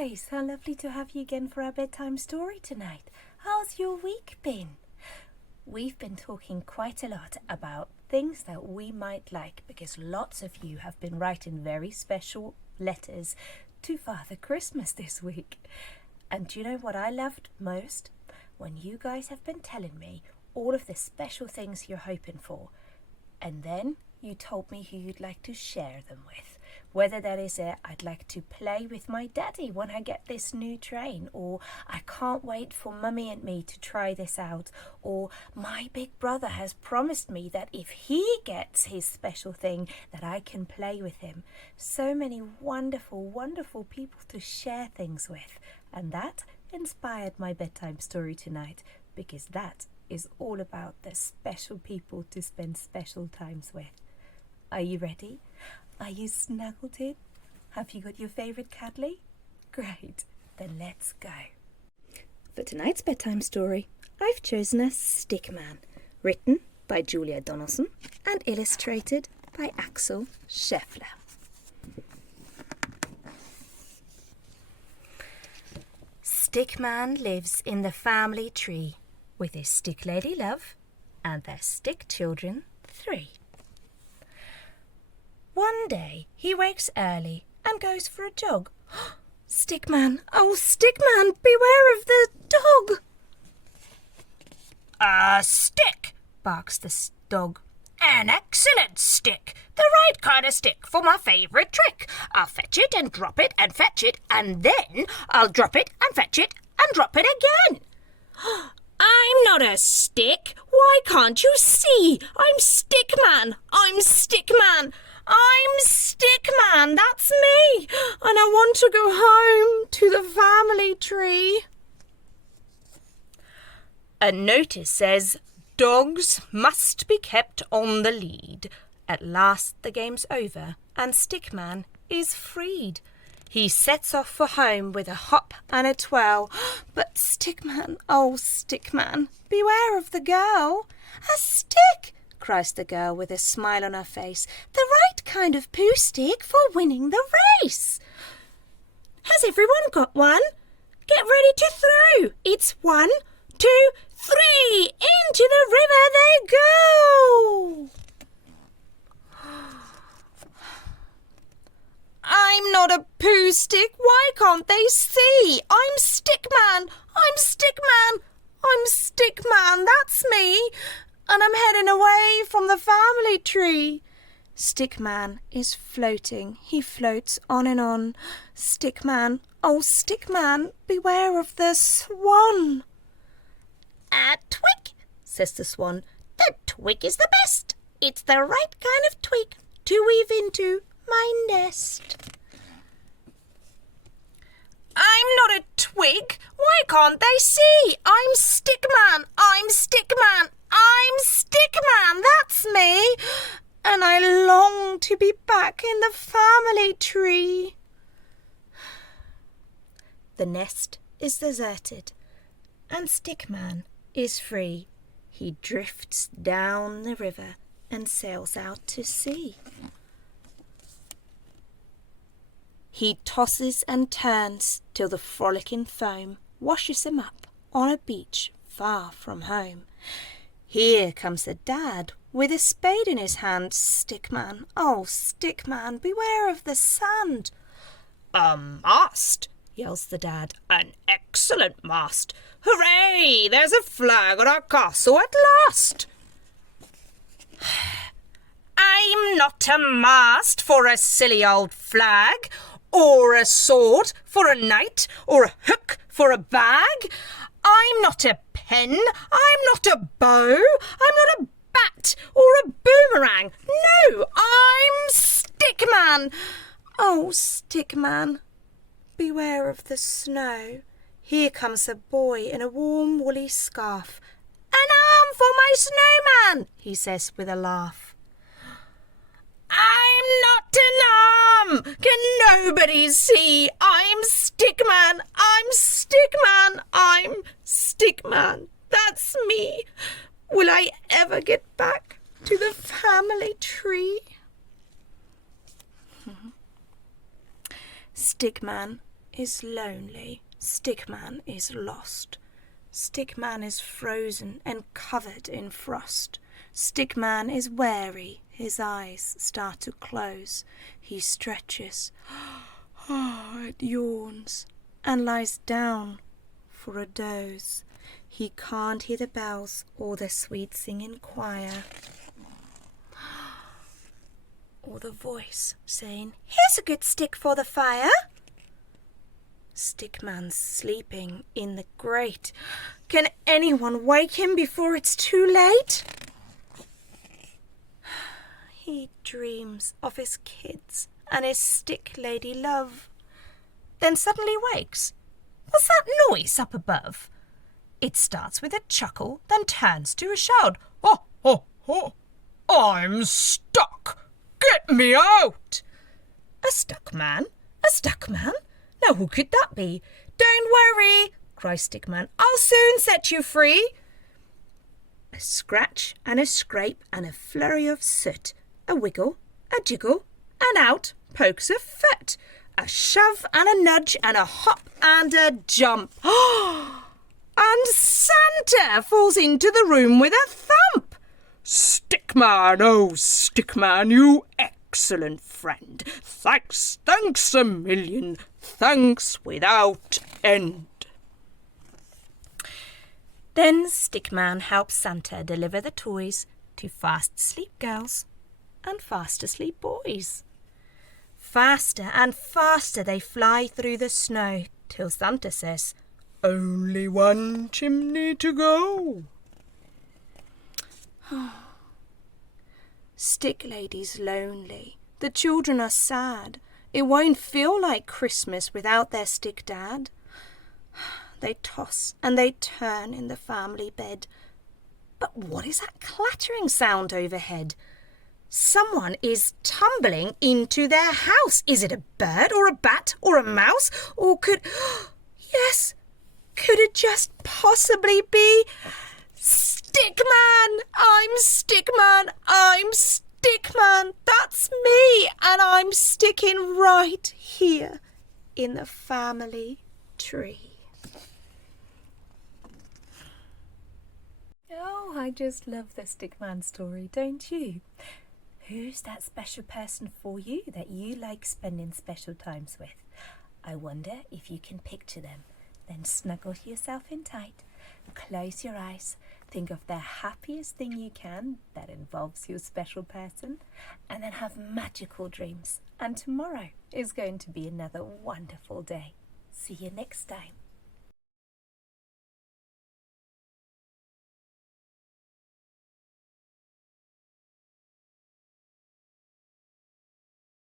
guys, how lovely to have you again for our bedtime story tonight. How's your week been? We've been talking quite a lot about things that we might like because lots of you have been writing very special letters to Father Christmas this week. And do you know what I loved most? When you guys have been telling me all of the special things you're hoping for, and then you told me who you'd like to share them with. Whether that is I'd like to play with my daddy when I get this new train, or I can't wait for mummy and me to try this out, or my big brother has promised me that if he gets his special thing that I can play with him. So many wonderful, wonderful people to share things with. And that inspired my bedtime story tonight, because that is all about the special people to spend special times with. Are you ready? Are you snuggled in? Have you got your favourite cuddly? Great, then let's go. For tonight's bedtime story, I've chosen a Stickman, written by Julia Donaldson and illustrated by Axel Scheffler. Stickman lives in the family tree with his stick lady love and their stick children 3. One day he wakes early and goes for a jog. Stickman, oh Stickman, beware of the dog! A stick, barks the dog. An excellent stick, the right kind of stick for my favourite trick. I'll fetch it and drop it and fetch it, and then I'll drop it and fetch it and drop it again. I'm not a stick. Why can't you see? I'm Stickman. I'm Stickman. I'm Stickman. That's me. And I want to go home to the family tree. A notice says, dogs must be kept on the lead. At last the game's over and Stickman is freed. He sets off for home with a hop and a twirl. But Stickman, oh Stickman, beware of the girl. A stick, cries the girl with a smile on her face. The right kind of poo stick for winning the race. Has everyone got one? Get ready to throw. It's 1, 2, 3. Into the river they go. I'm not a poo stick. Why can't they see? I'm Stickman. I'm Stickman. I'm Stickman. That's me. And I'm heading away from the family tree. Stickman is floating. He floats on and on. Stickman, oh Stickman, beware of the swan. A twig, says the swan. The twig is the best. It's the right kind of twig to weave into my nest. I'm not a twig. Why can't they see? I'm Stickman. I'm Stickman. I'm Stickman. That's me. And I long to be back in the family tree. The nest is deserted and Stickman is free. He drifts down the river and sails out to sea. He tosses and turns till the frolicking foam washes him up on a beach far from home. Here comes the dad with a spade in his hand. Stickman, oh Stickman, beware of the sand. A mast, yells the dad. An excellent mast. Hooray! There's a flag on our castle at last. I'm not a mast for a silly old flag, or a sword for a knight, or a hook for a bag. I'm not a pen, I'm not a bow, I'm not a bat or a boomerang. No, I'm Stickman. Oh, Stickman, beware of the snow. Here comes a boy in a warm woolly scarf. An arm for my snowman, he says with a laugh. I'm not an arm. Can nobody see? I'm Stickman. I'm Stickman. I'm Stickman. That's me. Will I ever get back to the family tree? Stickman is lonely. Stickman is lost. Stickman is frozen and covered in frost. Stickman is weary. His eyes start to close. He stretches, yawns, and lies down for a doze. He can't hear the bells or the sweet singing choir, or the voice saying, "Here's a good stick for the fire." Stickman's sleeping in the grate. Can anyone wake him before it's too late? He dreams of his kids and his stick lady love, then suddenly wakes. What's that noise up above? It starts with a chuckle, then turns to a shout. "Ho, ho, ho! I'm stuck! Get me out!" A stuck man? A stuck man? Now who could that be? "Don't worry," cries Stickman. "I'll soon set you free." A scratch and a scrape and a flurry of soot. A wiggle, a jiggle, and out pokes a foot. A shove and a nudge and a hop and a jump. And Santa falls into the room with a thump. "Stickman, oh Stickman, you excellent friend. Thanks, thanks a million, thanks without end." Then Stickman helps Santa deliver the toys to fast asleep girls and fast asleep boys. Faster and faster they fly through the snow till Santa says, "Only one chimney to go." Stick lady's lonely. The children are sad. It won't feel like Christmas without their stick dad. They toss and they turn in the family bed. But what is that clattering sound overhead? Someone is tumbling into their house. Is it a bird or a bat or a mouse? Or yes, could it just possibly be Stickman? I'm Stickman. I'm Stickman. That's me. And I'm sticking right here in the family tree. Oh, I just love the Stickman story, don't you? Who's that special person for you that you like spending special times with? I wonder if you can picture them. Then snuggle yourself in tight, close your eyes, think of the happiest thing you can that involves your special person, and then have magical dreams. And tomorrow is going to be another wonderful day. See you next time.